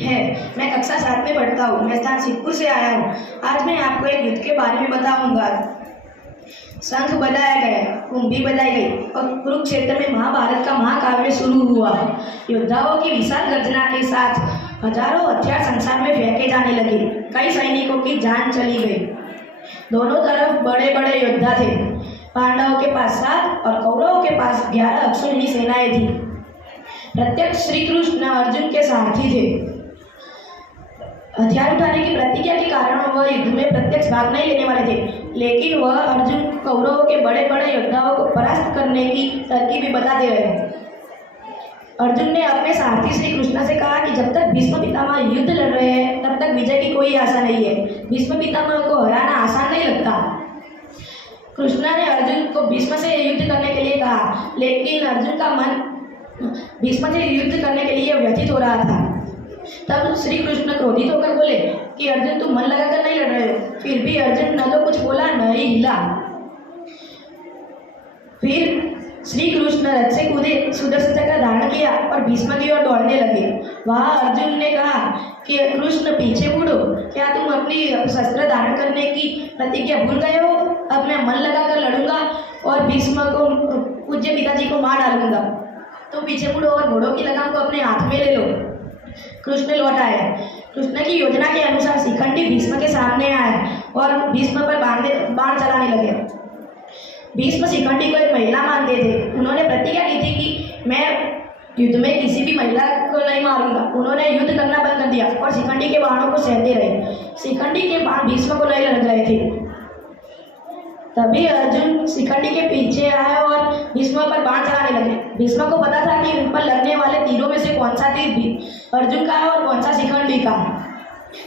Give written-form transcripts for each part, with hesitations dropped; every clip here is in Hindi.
है। मैं कक्षा 7 में पढ़ता हूँ। मैं स्थान सिद्धपुर से आया हूँ। आज मैं आपको एक युद्ध के बारे में बताऊंगा। शंख बजाया गया, कुंभी बजाई गई और कुरुक्षेत्र में महाभारत का महाकाव्य शुरू हुआ। योद्धाओं की विशाल गर्जना के साथ हजारों हथियार संसार में फेंके जाने लगे। कई सैनिकों की जान चली गई। दोनों तरफ बड़े बड़े योद्धा थे। पांडवों के पास 7 और कौरवों के पास 11 अक्षौहिणी सेनाएं थी। प्रत्येक श्री कृष्ण अर्जुन के सारथी थे। हथियार उठाने की प्रतिज्ञा के कारण वह युद्ध में प्रत्यक्ष भाग नहीं लेने वाले थे, लेकिन वह अर्जुन कौरवों के बड़े बड़े योद्धाओं को परास्त करने की तरकीब बता दे रहे। अर्जुन ने अपने सारथी श्री कृष्ण से कहा कि जब तक भीष्म पितामह युद्ध लड़ रहे हैं तब तक विजय की कोई आशा नहीं है। भीष्म पितामह को हराना आसान नहीं लगता। कृष्ण ने अर्जुन को भीष्म से युद्ध करने के लिए कहा, लेकिन अर्जुन का मन भीष्म से युद्ध करने के लिए व्यथित हो रहा था। तब श्री कृष्ण क्रोधित होकर बोले कि अर्जुन तुम मन लगाकर नहीं लड़ रहे हो। फिर भी अर्जुन न तो कुछ बोला न ही हिला। फिर श्री कृष्ण रथ से कूदे, सुदर्शन चक्र धारण किया और भीष्म की ओर दौड़ने लगे। वहां अर्जुन ने कहा कि कृष्ण पीछे मुड़ो, क्या तुम अपनी शस्त्र धारण करने की प्रतिज्ञा भूल गए हो? अब मैं मन लगाकर लड़ूंगा और भीष्म को पूज्य पिताजी को मार डालूंगा। तो पीछे मुड़ो और घोड़ों की लगाम को अपने हाथ में ले लो। कृष्ण लौट आए। कृष्ण की योजना के अनुसार शिखंडी भीष्म के सामने आए और भीष्म पर बाण चलाने लगे। भीष्म शिखंडी को एक महिला मानते थे। उन्होंने प्रतिज्ञा की थी कि मैं युद्ध में किसी भी महिला को नहीं मारूंगा। उन्होंने युद्ध करना बंद कर दिया और शिखंडी के बाणों को सहते रहे। शिखंडी के बाण भीष्म को नहीं लग रहे थे। तभी अर्जुन शिखंडी के पीछे आए और भीष्म पर बाण चलाने लगे। भीष्म को पता था कि उन पर लगने वाले तीरों में से कौन सा तीर अर्जुन का है और कौन सा शिखंडी का।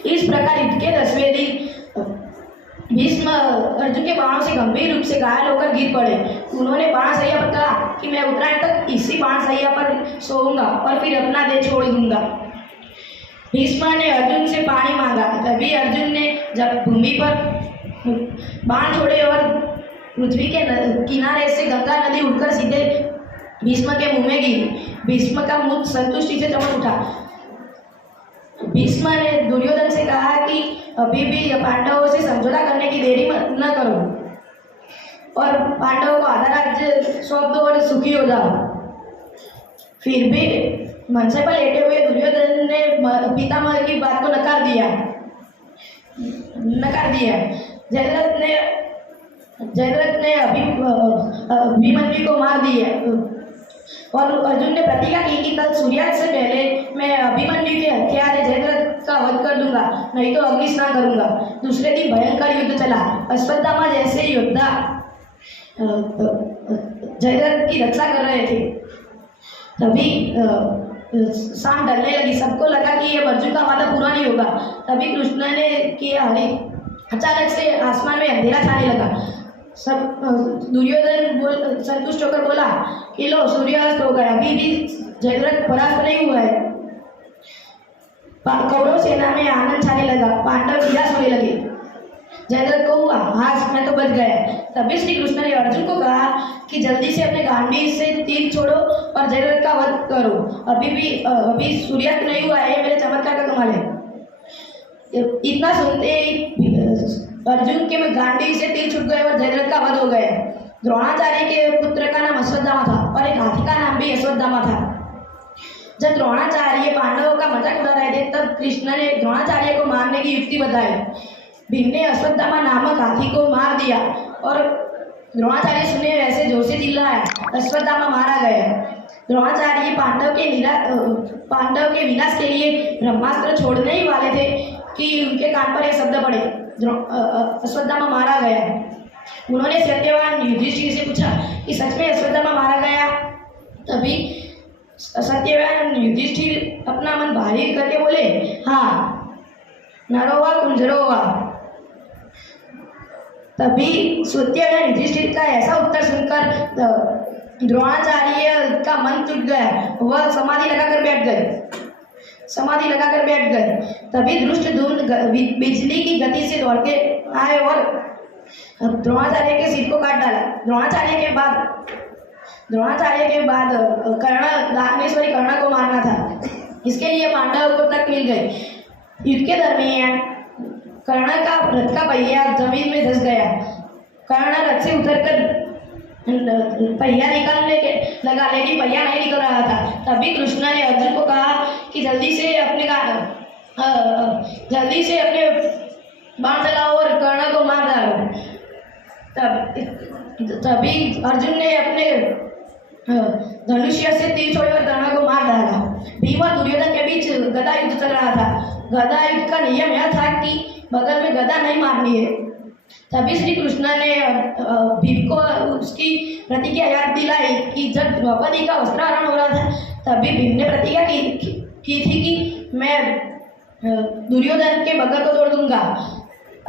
इस प्रकार युद्ध के 10वें दिन भीष्म अर्जुन के बाणों से गंभीर रूप से घायल होकर गिर पड़े। उन्होंने बाण सैया पर कहा कि मैं उत्तरायण तक इसी बाण सैया पर सोऊंगा और फिर अपना देह छोड़ दूंगा। भीष्म ने अर्जुन से पानी मांगा। तभी अर्जुन ने जब भूमि पर बाण छोड़े और पृथ्वी के किनारे से गंगा नदी उठकर सीधे भीष्म के मुंह में गिरी। भीष्म का मुख संतुष्टि से चमक उठा। भीष्म ने दुर्योधन से कहा कि अभी भी पांडवों से समझौता करने की देरी न करो और पांडवों को आधा राज्य सौंप दो और सुखी हो जाओ। फिर भी मंचे पर लेटे हुए दुर्योधन ने पितामह की बात को नकार दिया। जयद्रथ ने अभिमन्यु को मार दिया और अर्जुन ने प्रतिज्ञा की कि कल सूर्यास्त से पहले मैं अभिमन्यु के हत्यारे जयद्रथ का वध कर दूंगा, नहीं तो अग्नि स्नान करूंगा। दूसरे दिन भयंकर युद्ध चला। अश्वत्थामा जैसे योद्धा जयद्रथ की रक्षा कर रहे थे। तभी शाम ढलने लगी। सबको लगा कि ये अर्जुन का वादा पूरा नहीं होगा। तभी कृष्ण ने किया हरि। अचानक से आसमान में अंधेरा छाने लगा। सब दुर्योधन संतुष्ट होकर बोला कि लो सूर्यास्त हो गया, अभी भी जयद्रथ परास्त नहीं हुआ है। कौरव सेना में आनंद छाने लगा। पांडव निराश होने लगे। जयद्रथ को हुआ हाथ मैं तो बच गया। तभी श्री कृष्ण ने अर्जुन को कहा कि जल्दी से अपने गांडी से तीर छोड़ो और जयद्रथ का वध करो। अभी सूर्यास्त नहीं हुआ है। मेरे चमत्कार का कमाल है। इतना सुनते ही अर्जुन के गांडी से तीर छूट गए और जयद्रथ का वध हो गया। द्रोणाचार्य के पुत्र का नाम अश्वत्थामा था और एक हाथी का नाम भी अश्वत्थामा था। जब द्रोणाचार्य पांडवों का मजाक उड़ा रहे थे तब कृष्ण ने द्रोणाचार्य को मारने की युक्ति बताई। भीम ने अश्वत्थामा नामक हाथी को मार दिया और द्रोणाचार्य सुने वैसे जोर से चिल्लाया। अश्वत्थामा मारा गया। द्रोणाचार्य पांडव के विनाश के लिए ब्रह्मास्त्र छोड़ने ही वाले थे कि उनके कान पर एक शब्द पड़े, अश्वत्थामा मारा गया। उन्होंने सत्यवान युधिष्ठिर से पूछा कि सच में अश्वत्थामा मारा गया? तभी सत्यवान युधिष्ठिर अपना मन भारी करके बोले, हाँ, नरोवा कुंजरोवा। तभी सत्यवान युधिष्ठिर का ऐसा उत्तर सुनकर द्रोणाचार्य का मन टूट गया। वह समाधि लगाकर बैठ गए। तभी धृष्टद्युम्न बिजली की गति से दौड़ के आए और द्रोणाचार्य के सिर को काट डाला। द्रोणाचार्य के बाद दानेश्वरी कर्ण को मारना था। इसके लिए पांडवों को तक मिल गई। युद्ध के दरमियान कर्ण का रथ का पहिया जमीन में धंस गया। कर्ण रथ से उतरकर पहिया निकालने के लगा, लेकिन पहिया नहीं निकल रहा था। तभी कृष्ण ने अर्जुन को कहा कि जल्दी से अपने बाण चलाओ और कर्ण को मार डालो। तभी अर्जुन ने अपने धनुष्य से तीर छोड़े और कर्ण को मार डाला। भीम और दुर्योधन के बीच गदा युद्ध चल रहा था। गदा युद्ध का नियम यह था कि बगल में गदा नहीं मारनी है। तभी श्री कृष्ण ने भीम को उसकी प्रतिज्ञा याद दिलाई कि जब द्रौपदी का वस्त्राहरण हो रहा था, तभी भीम ने प्रतिज्ञा की थी कि मैं दुर्योधन के बगल को तोड़ दूंगा।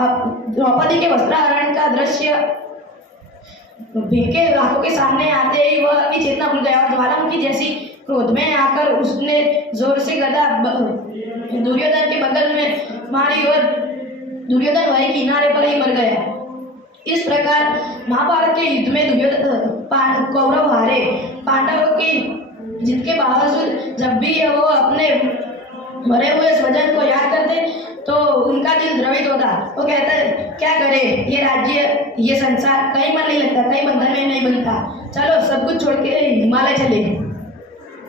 अब द्रौपदी के वस्त्राहरण का दृश्य भीम के आंखों के सामने आते ही वह अपनी चेतना भूल गया और ज्वालामुखी जैसी क्रोध में आकर उसने जोर से गदा दुर्योधन के बगल में मारी और दुर्योधन वही किनारे पर ही मर गया। इस प्रकार महाभारत के युद्ध में कौरव हारे। पांडवों की जीत के बावजूद जब भी वो अपने मरे हुए स्वजन को याद करते तो उनका दिल द्रवित होता। वो कहता है क्या करे, ये राज्य ये संसार कहीं मन नहीं लगता, कहीं बंधन में नहीं बनता, चलो सब कुछ छोड़ के हिमालय चले।